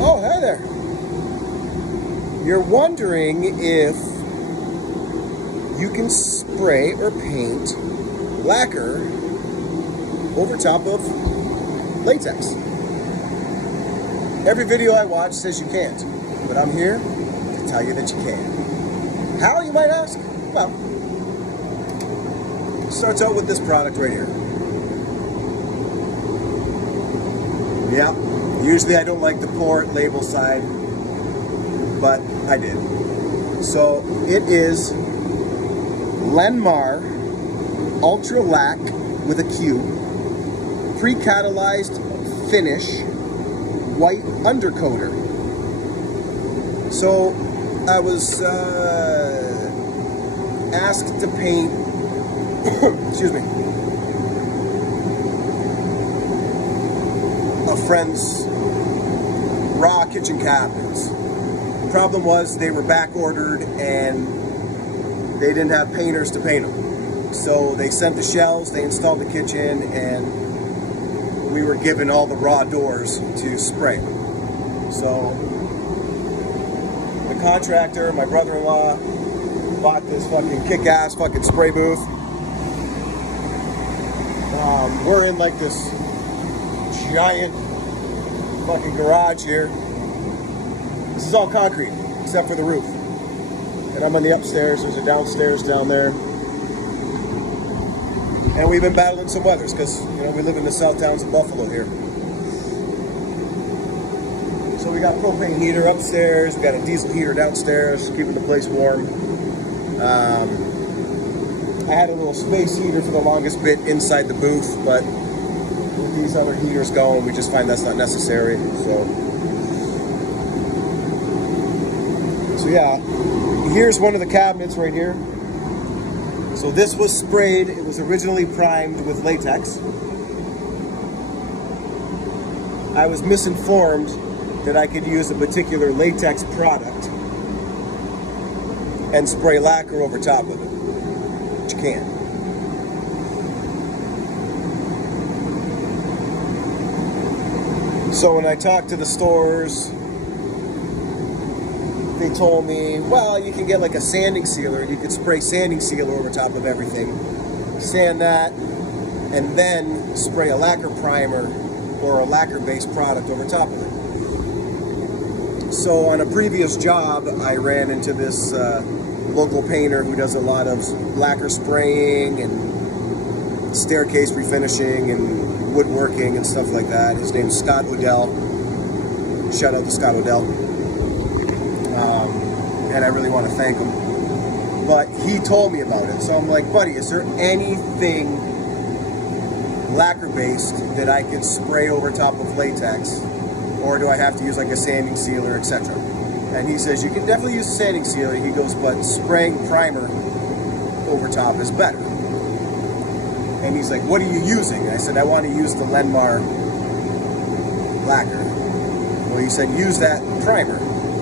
Oh, hey there. You're wondering if you can spray or paint lacquer over top of latex. Every video I watch says you can't, but I'm here to tell you that you can. How, you might ask? Well, it starts out with this product right here. Yeah, usually I don't like the port label side, but I did. So it is Lenmar Ultra Lac with a Q, pre-catalyzed finish, white undercoater. So I was asked to paint, excuse me, a friend's raw kitchen cabinets. The problem was they were back ordered and they didn't have painters to paint them. So they sent the shells, they installed the kitchen, and we were given all the raw doors to spray. So the contractor, my brother-in-law, bought this fucking kick-ass fucking spray booth. We're in like this giant fucking garage here. This is all concrete except for the roof. And I'm on the upstairs, there's a downstairs down there. And we've been battling some weathers because, you know, we live in the south towns of Buffalo here. So we got a propane heater upstairs, we got a diesel heater downstairs, keeping the place warm. I had a little space heater for the longest bit inside the booth, but with these other heaters going, we just find that's not necessary. So yeah, here's one of the cabinets right here. So this was sprayed, it was originally primed with latex. I was misinformed that I could use a particular latex product and spray lacquer over top of it, which you can't. So when I talked to the stores, they told me, well, you can get like a sanding sealer and you could spray sanding sealer over top of everything, sand that, and then spray a lacquer primer or a lacquer-based product over top of it. So on a previous job, I ran into this local painter who does a lot of lacquer spraying and staircase refinishing and woodworking and stuff like that. His name's Scott Odell. Shout out to Scott Odell. And I really want to thank him. But he told me about it. So I'm like, buddy, is there anything lacquer-based that I can spray over top of latex? Or do I have to use like a sanding sealer, etc.? And he says, you can definitely use a sanding sealer. He goes, but spraying primer over top is better. And he's like, what are you using? And I said, I want to use the Lenmar lacquer. Well, he said, use that primer.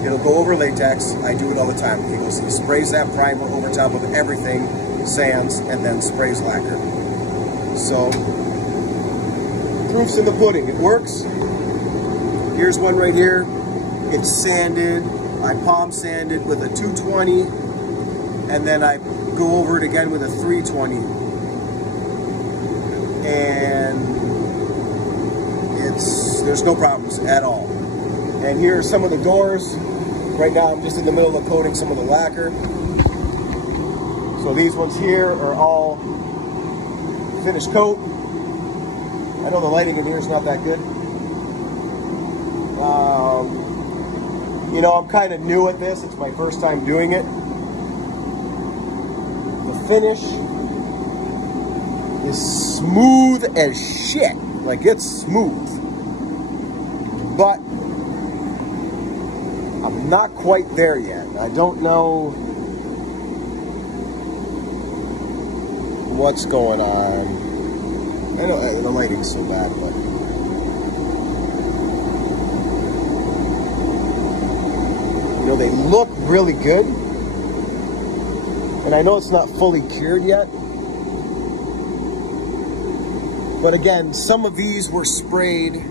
It'll go over latex. I do it all the time. He goes, he sprays that primer over top of everything, sands, and then sprays lacquer. So, proof's in the pudding. It works. Here's one right here. It's sanded. I palm sanded with a 220, and then I go over it again with a 320. And there's no problems at all. And here are some of the doors. Right now I'm just in the middle of coating some of the lacquer. So these ones here are all finished coat. I know the lighting in here is not that good. You know, I'm kind of new at this. It's my first time doing it. The finish is smooth as shit. Like, it's smooth. But I'm not quite there yet. I don't know what's going on. I know the lighting's so bad, but you know, they look really good. And I know it's not fully cured yet. But again, some of these were sprayed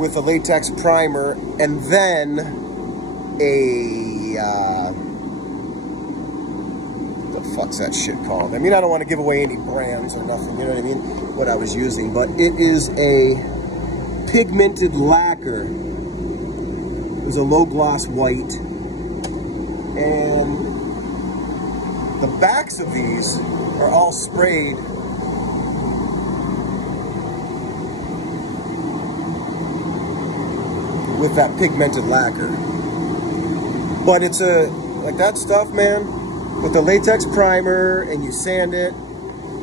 with a latex primer, and then what the fuck's that shit called? I mean, I don't want to give away any brands or nothing, you know what I mean? What I was using, but it is a pigmented lacquer. It was a low gloss white, and the backs of these are all sprayed with that pigmented lacquer. But it's like that stuff, man, with the latex primer and you sand it,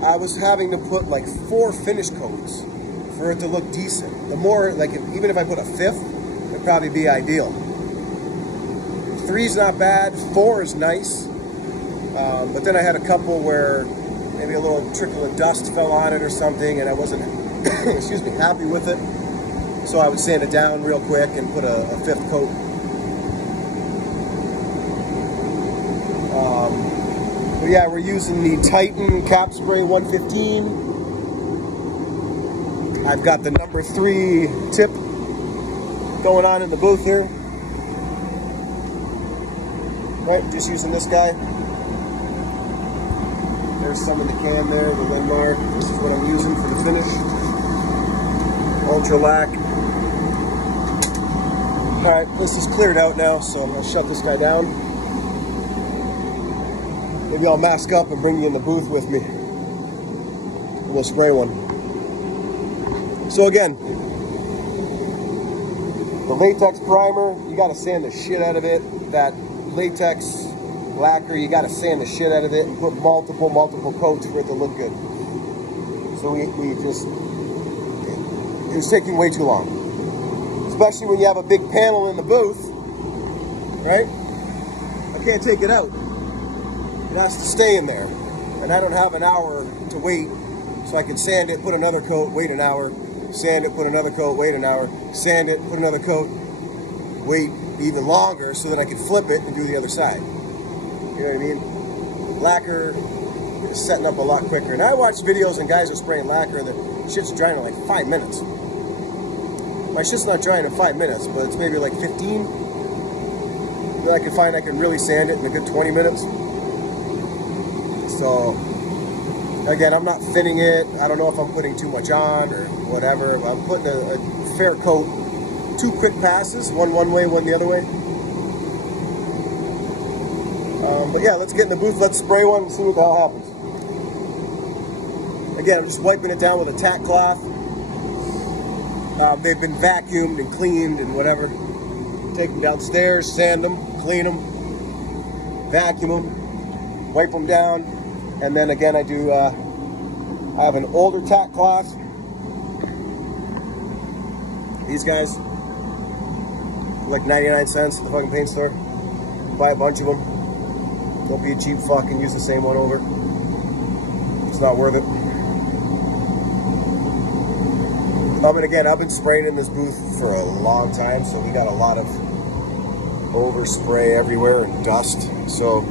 I was having to put like 4 finish coats for it to look decent. The more, like, even if I put a 5th, it'd probably be ideal. 3's not bad, 4 is nice. But then I had a couple where maybe a little trickle of dust fell on it or something, and I wasn't, excuse me, happy with it. So I would sand it down real quick and put a 5th coat. But yeah, we're using the Titan Cap Spray 115. I've got the number 3 tip going on in the booth here. Right, just using this guy. There's some in the can there, the Landmark. This is what I'm using for the finish. Ultra Lac. Alright, this is cleared out now, so I'm going to shut this guy down. Maybe I'll mask up and bring you in the booth with me. And we'll spray one. So again, the latex primer, you got to sand the shit out of it. That latex lacquer, you got to sand the shit out of it and put multiple coats for it to look good. So we just, it was taking way too long. Especially when you have a big panel in the booth, right? I can't take it out. It has to stay in there. And I don't have an hour to wait, so I can sand it, put another coat, wait an hour, sand it, put another coat, wait an hour, sand it, put another coat, wait even longer so that I can flip it and do the other side. You know what I mean? Lacquer is setting up a lot quicker. And I watch videos and guys are spraying lacquer and the shit's drying in like 5 minutes. My shit's not drying in 5 minutes, but it's maybe like 15. Then I can find I can really sand it in a good 20 minutes. So, again, I'm not thinning it. I don't know if I'm putting too much on or whatever. But I'm putting a fair coat. 2 quick passes, one way, one the other way. But yeah, let's get in the booth, let's spray one and see what the hell happens. Again, I'm just wiping it down with a tack cloth. They've been vacuumed and cleaned and whatever. Take them downstairs, sand them, clean them, vacuum them, wipe them down, and then again I do, I have an older tack cloth. These guys, like 99 cents at the fucking paint store. Buy a bunch of them. Don't be a cheap fuck and use the same one over. It's not worth it. And again, I've been spraying in this booth for a long time, so we got a lot of overspray everywhere and dust. So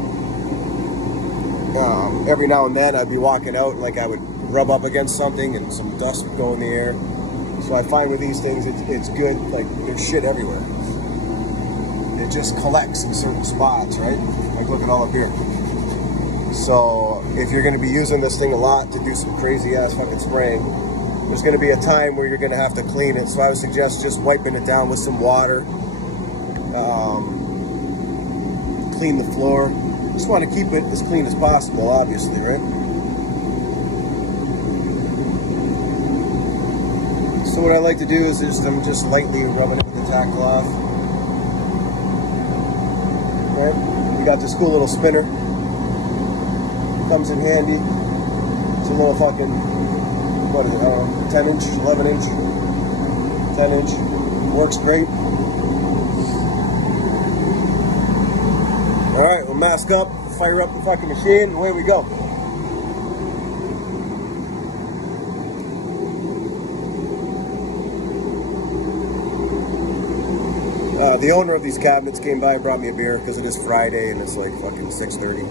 every now and then I'd be walking out and like I would rub up against something and some dust would go in the air. So I find with these things, it's good, like there's shit everywhere. It just collects in certain spots, right? Like look at all up here. So if you're gonna be using this thing a lot to do some crazy ass fucking spraying, there's gonna be a time where you're gonna have to clean it. So I would suggest just wiping it down with some water. Clean the floor. Just wanna keep it as clean as possible, obviously, right? So what I like to do is I'm just lightly rubbing it with the tack cloth. Right? We got this cool little spinner. Comes in handy. It's a little fucking, what is it, I don't know, 10 inch, 11 inch, 10 inch. Works great. Alright, we'll mask up, fire up the fucking machine, and away we go. The owner of these cabinets came by and brought me a beer because it is Friday and it's like fucking 6:30.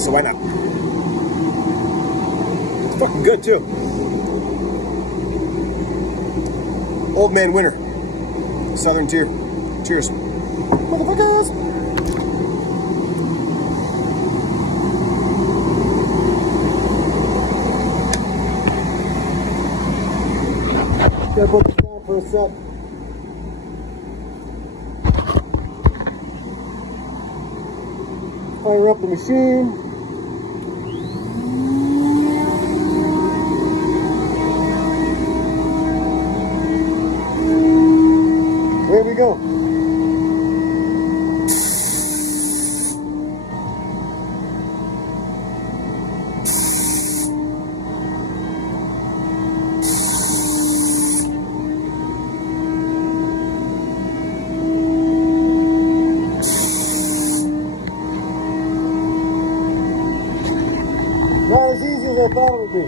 So why not? Fucking good too. Old Man Winter, Southern Tier. Cheers, motherfuckers. Gotta put this down for a sec. Fire up the machine. There we go. Not as easy as I thought it would be.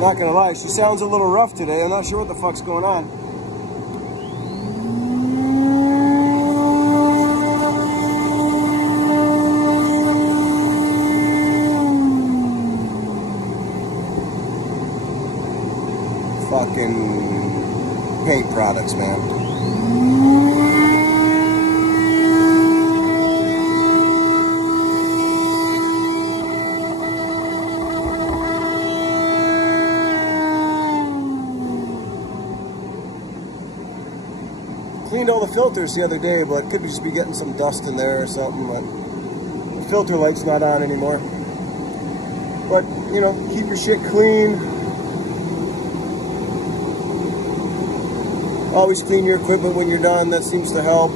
Not gonna lie, she sounds a little rough today. I'm not sure what the fuck's going on. Fucking paint products, man. Cleaned all the filters the other day, but could just be getting some dust in there or something. But the filter light's not on anymore. But, you know, keep your shit clean. Always clean your equipment when you're done. That seems to help.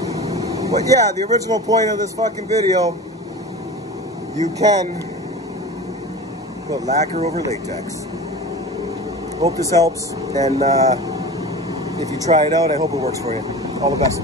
But yeah, the original point of this fucking video, you can put lacquer over latex. Hope this helps, and if you try it out, I hope it works for you. All the best.